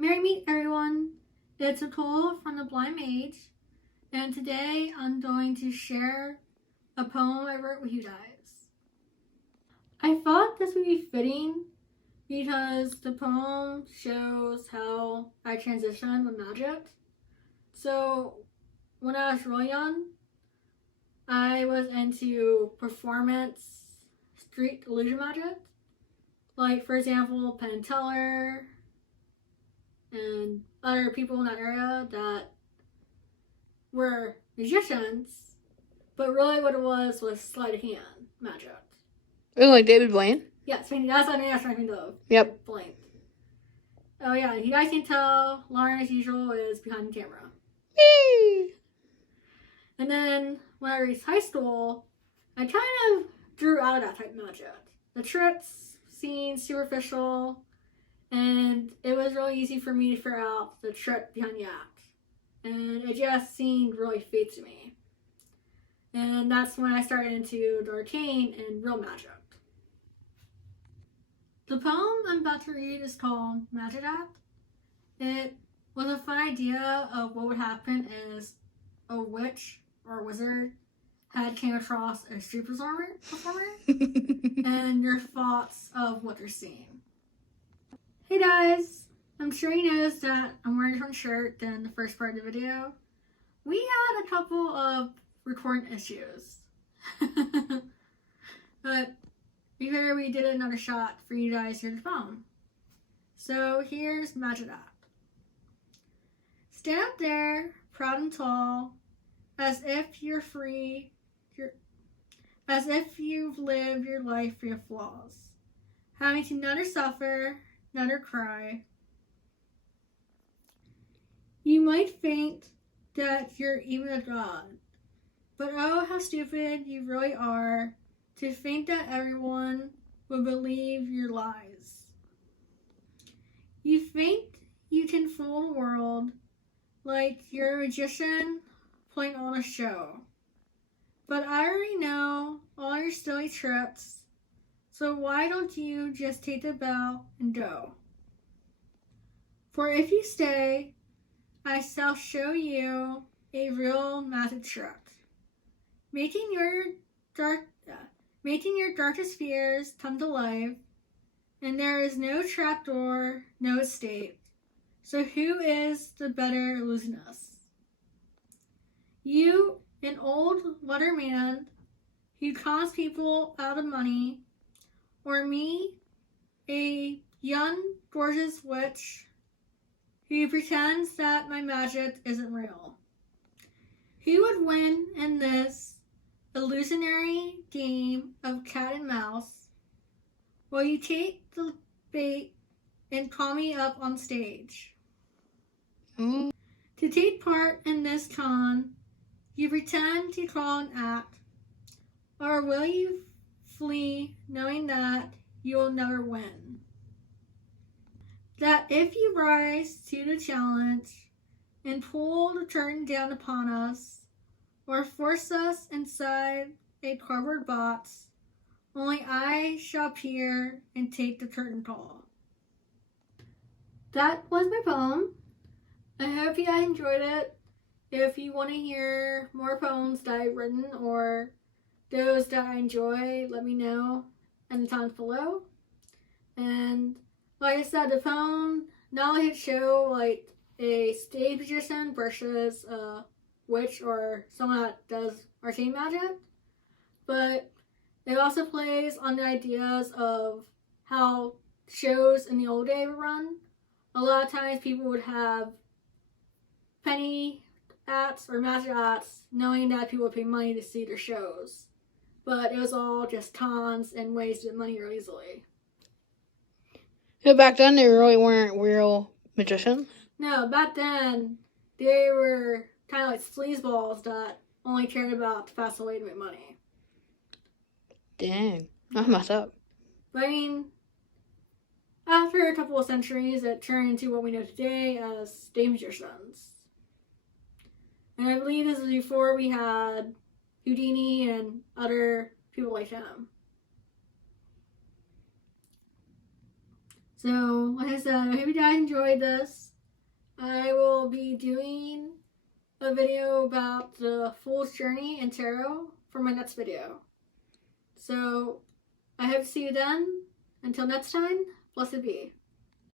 Merry meet everyone! It's Nicole from the Blind Mage, and today I'm going to share a poem I wrote with you guys. I thought this would be fitting because the poem shows how I transitioned with magic. So when I was really young, I was into performance street illusion magic. Like, for example, Penn and Teller and other people in that area that were magicians, but really what it was sleight of hand magic. Oh, like David Blaine? Yes, that's what I'm thinking of. Yep. Blaine. Oh yeah, you guys can tell Lauren, as usual, is behind the camera. Yay! And then when I reached high school, I kind of drew out of that type of magic. The tricks seemed superficial, and it was really easy for me to figure out the trick behind the act. And it just seemed really fake to me. And that's when I started into the arcane and real magic. The poem I'm about to read is called Magic Act. It was a fun idea of what would happen as a witch or wizard had came across a street performer and your thoughts of what they're seeing. Hey guys, I'm sure you noticed that I'm wearing a different shirt than the first part of the video. We had a couple of recording issues. But we figured we did another shot for you guys to hear the poem. So here's Magic Act. Stand up there, proud and tall, as if you're free, as if you've lived your life free of flaws, having to neither suffer, neither cry. You might think that you're even a god, but oh, how stupid you really are to think that everyone will believe your lies. You think you can fool the world like you're a magician playing on a show. But I already know all your silly tricks, so why don't you just take the bell and go? For if you stay, I shall show you a real magic trick, making your darkest fears come to life, and there is no trapdoor, no escape. So who is the better illusionist? You, an old letterman who cons people out of money, or me, a young, gorgeous witch who pretends that my magic isn't real? Who would win in this illusionary game of cat and mouse? Will you take the bait and call me up on stage? To take part in this con, you pretend to call an act, or will you flee knowing that you will never win? That if you rise to the challenge and pull the curtain down upon us, or force us inside a cardboard box, only I shall appear and take the curtain call. That was my poem. I hope you guys enjoyed it. If you want to hear more poems that I've written or those that I enjoy, let me know in the comments below. And like I said, the poem not only show like a stage magician versus a witch or someone that does arcane magic, but it also plays on the ideas of how shows in the old day were run. A lot of times people would have penny acts or magic acts knowing that people would pay money to see their shows. But it was all just cons and ways to get money real easily. So back then they really weren't real magicians? No, back then they were kind of like sleazeballs that only cared about the fastest way to make money. Dang, that's messed up. But I mean, after a couple of centuries, it turned into what we know today as stage magicians. And I believe this is before we had Houdini and other people like him. So, like I said, I hope you guys enjoyed this. I will be doing a video about the Fool's Journey in Tarot for my next video. So I hope to see you then. Until next time, blessed be.